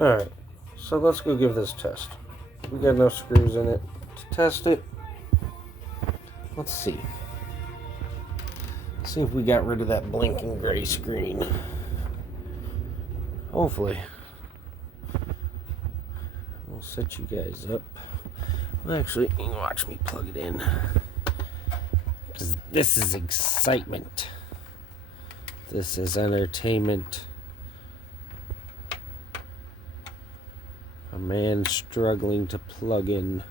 Alright, so let's go give this a test. We got enough screws in it to test it. Let's see. See if we got rid of that blinking gray screen. Hopefully. We'll set you guys up. Well, actually, you can watch me plug it in. Because this is excitement. This is entertainment. A man struggling to plug in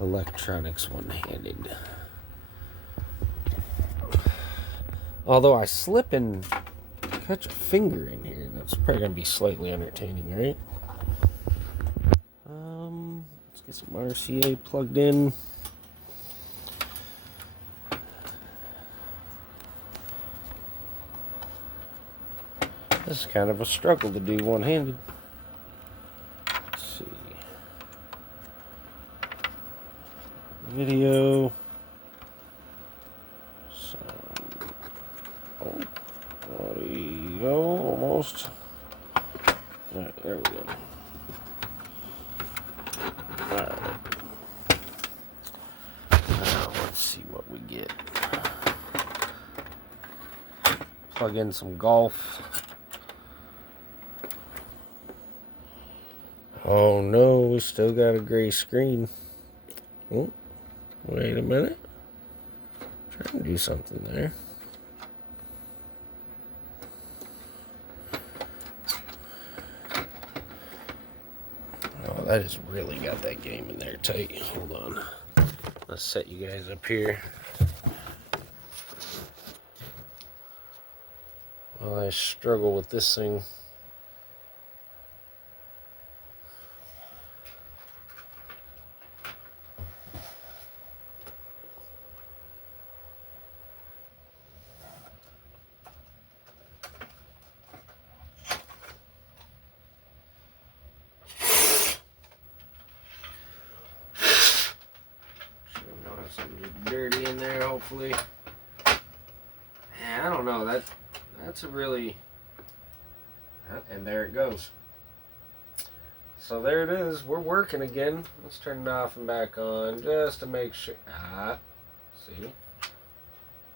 electronics one-handed. Although I slip and catch a finger in here, that's probably going to be slightly entertaining, right? Let's get some RCA plugged in. This is kind of a struggle to do one-handed. Let's see. Video. Some audio, almost. Alright, there we go. Alright. Now, let's see what we get. Plug in some golf. Oh no, we still got a gray screen. Oh, wait a minute. Trying to do something there. Oh, that has really got that game in there tight. Hold on. Let's set you guys up here. While I struggle with this thing. Something dirty in there, hopefully. Yeah, I don't know. That's a really... And there it goes. So there it is. We're working again. Let's turn it off and back on just to make sure. See?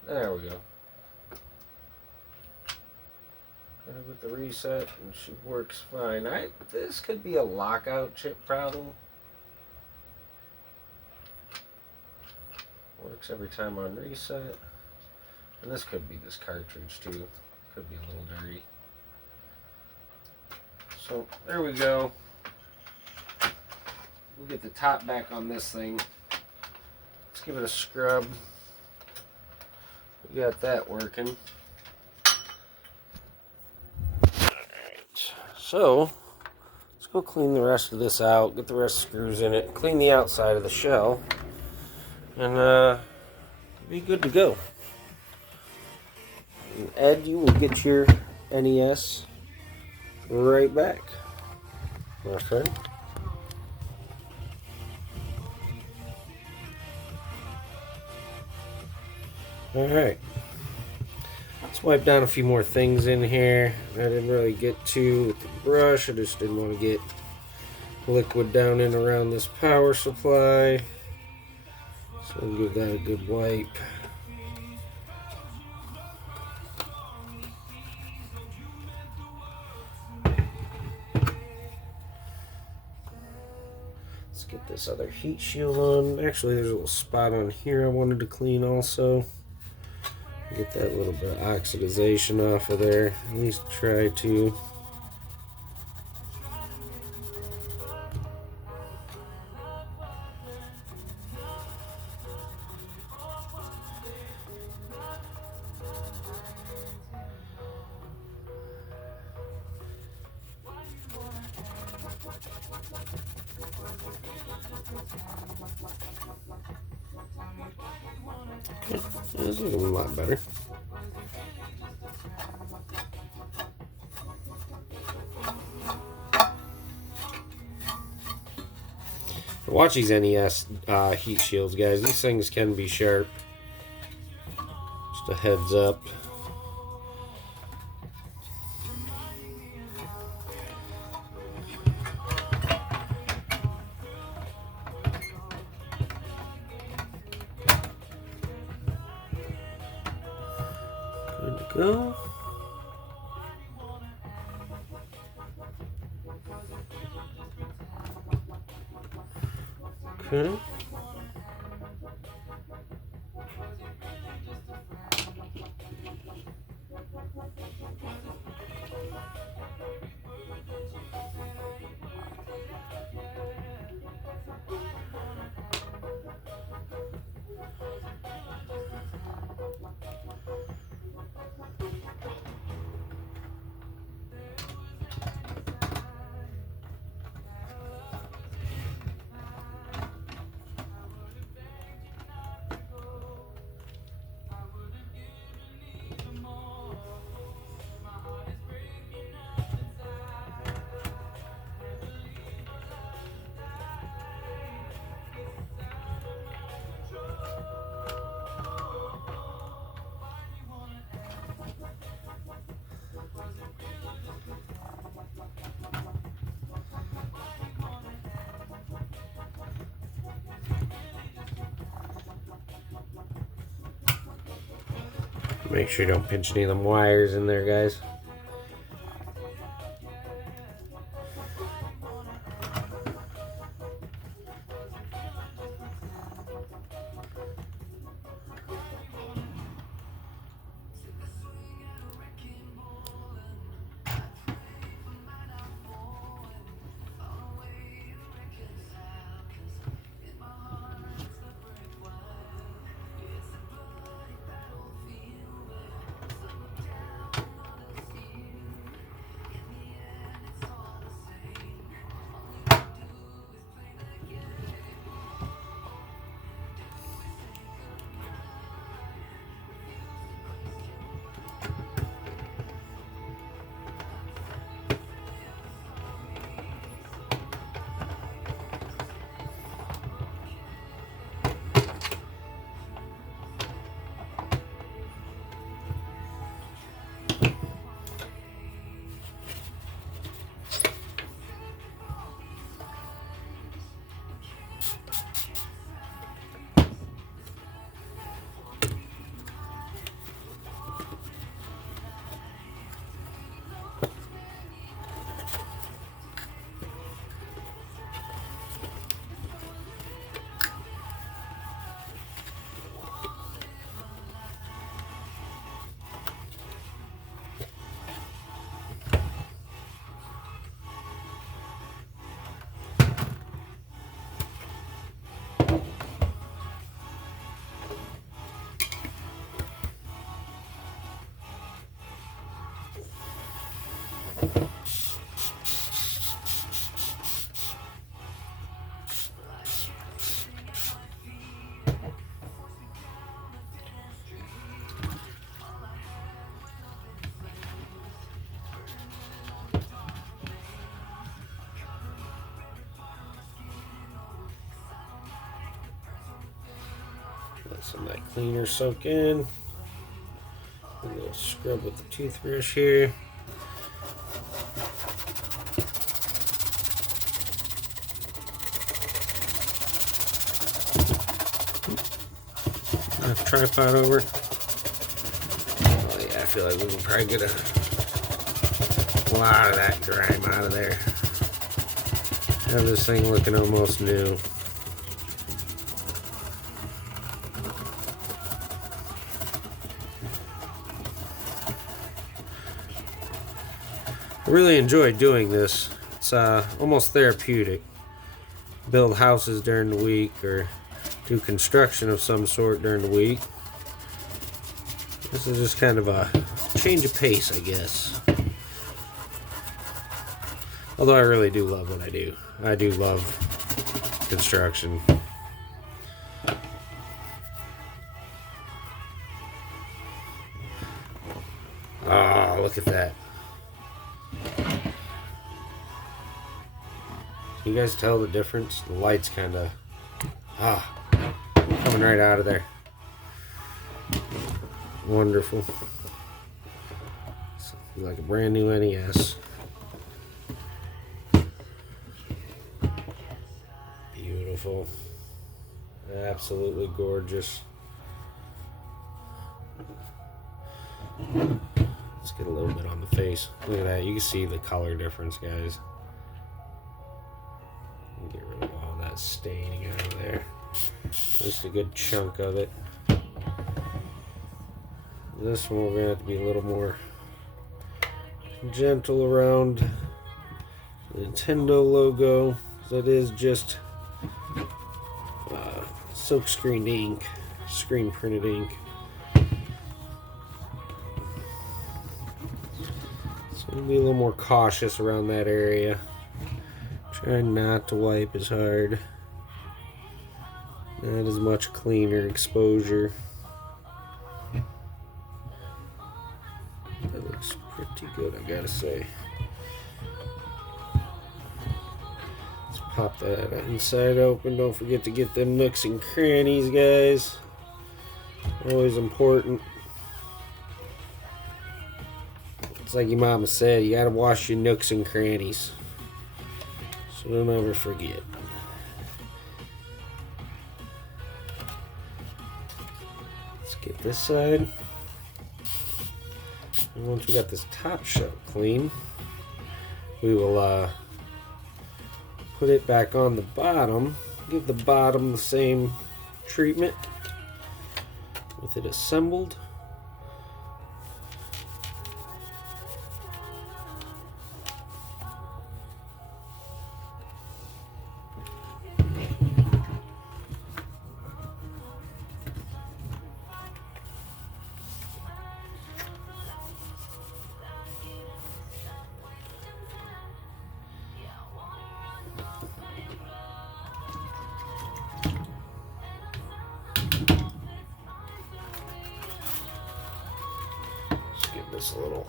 There we go. And with the reset, and she works fine. This could be a lockout chip problem. Works every time on reset. And this could be this cartridge too. Could be a little dirty. So there we go. We'll get the top back on this thing. Let's give it a scrub. We got that working. Alright. So let's go clean the rest of this out. Get the rest of the screws in it. Clean the outside of the shell. And be good to go. And Ed, you will get your NES right back, my friend. Alright. Let's wipe down a few more things in here. I didn't really get to with the brush. I just didn't want to get liquid down in around this power supply. So we'll give that a good wipe. Let's get this other heat shield on. Actually, there's a little spot on here I wanted to clean also. Get that little bit of oxidization off of there. At least try to. Okay, this is a lot better. Watch these NES heat shields, guys. These things can be sharp. Just a heads up. Oh. Okay. Make sure you don't pinch any of them wires in there, guys. Let some of that cleaner soak in. A little scrub with the toothbrush here. Knock tripod over. Oh yeah, I feel like we can probably get a lot of that grime out of there. Have this thing looking almost new. I really enjoy doing this. It's almost therapeutic. Build houses during the week or do construction of some sort during the week. This is just kind of a change of pace, I guess. Although I really do love what I do. I do love construction. Ah, look at that. Can you guys tell the difference? The light's kind of coming right out of there. Wonderful. Something like a brand new NES. Beautiful. Absolutely gorgeous. face. Look at that. You can see the color difference, guys. Get rid of all that staining out of there. At least a good chunk of it. This one we're going to have to be a little more gentle around the Nintendo logo. That is just silk screened ink, screen printed ink. So I'm going to be a little more cautious around that area. Try not to wipe as hard. Not as much cleaner exposure. That looks pretty good, I gotta say. Let's pop that inside open. Don't forget to get them nooks and crannies, guys. Always important. It's like your mama said, you gotta wash your nooks and crannies. So don't ever forget. Let's get this side. And once we got this top shelf clean, we will put it back on the bottom. Give the bottom the same treatment with it assembled. This a little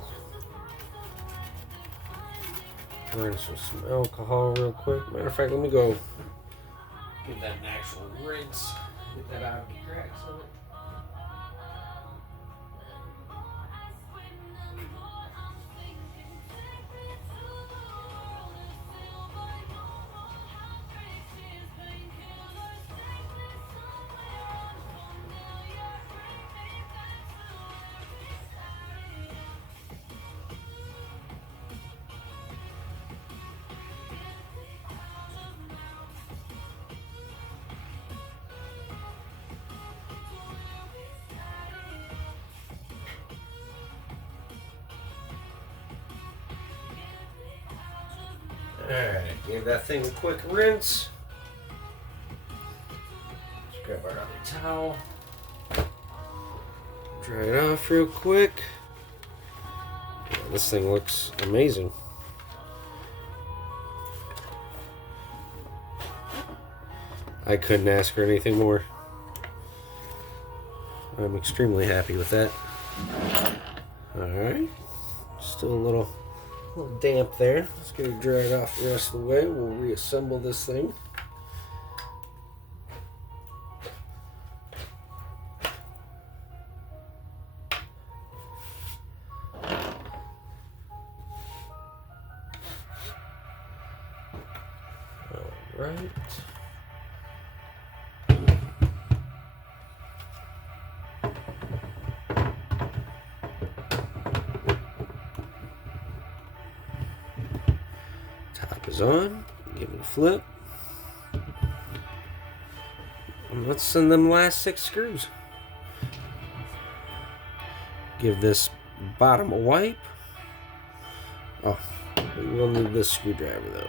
rinse with some alcohol real quick. Matter of fact, let me go get that an actual rinse. Get that out of the cracks on it. Alright, give that thing a quick rinse. Let's grab our other towel. Dry it off real quick. Yeah, this thing looks amazing. I couldn't ask for anything more. I'm extremely happy with that. Alright. Still a little damp there. Let's get it dried off the rest of the way. We'll reassemble this thing. Alright. Top is on. Give it a flip. And let's send them last 6 screws. Give this bottom a wipe. Oh, we will need this screwdriver though.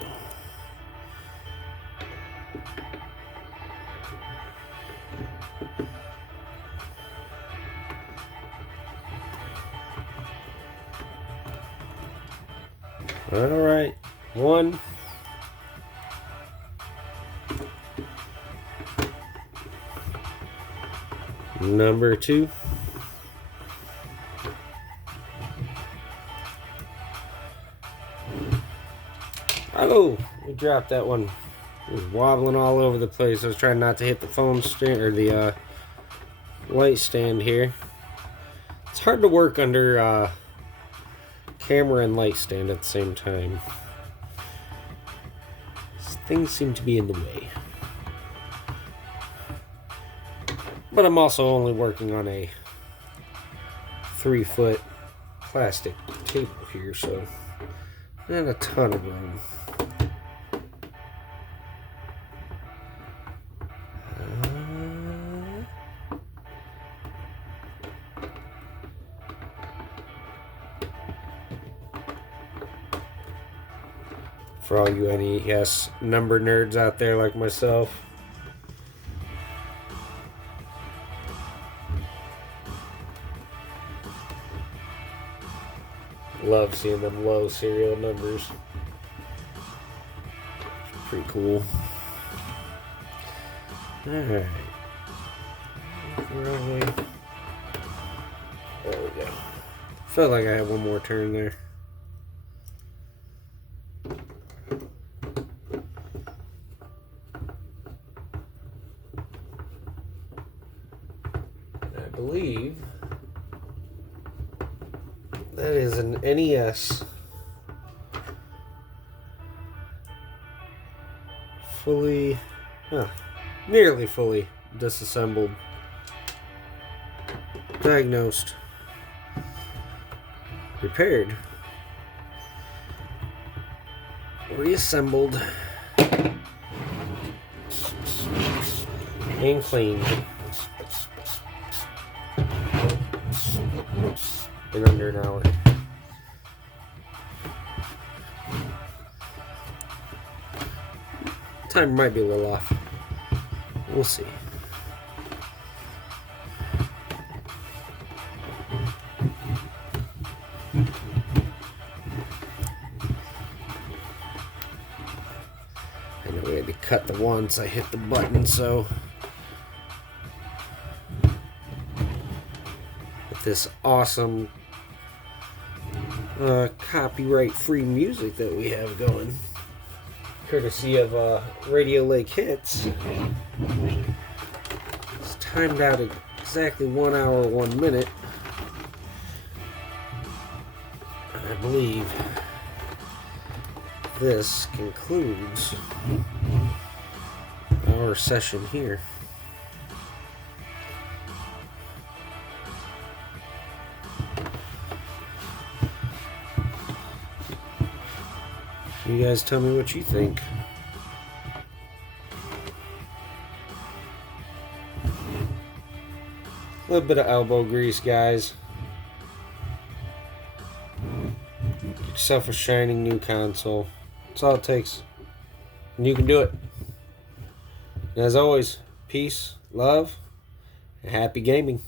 Alright, 1. Number 2. Oh, we dropped that one. It was wobbling all over the place. I was trying not to hit the phone stand or the light stand here. It's hard to work under camera and light stand at the same time. Things seem to be in the way. But I'm also only working on a 3-foot plastic table here, so not a ton of room. For all you NES number nerds out there like myself. Love seeing them low serial numbers. Pretty cool. Alright. There we go. Felt like I had one more turn there. I believe that is an NES fully, nearly fully disassembled, diagnosed, repaired, reassembled, and cleaned in under an hour. Time might be a little off. We'll see. I know we had to cut the once I hit the button, so with this awesome copyright-free music that we have going, courtesy of Radio Lake Hits, it's timed out at exactly 1 hour, 1 minute. I believe this concludes our session here. You guys tell me what you think. A little bit of elbow grease, guys. Get yourself a shining new console. That's all it takes. And you can do it. And as always, peace, love, and happy gaming.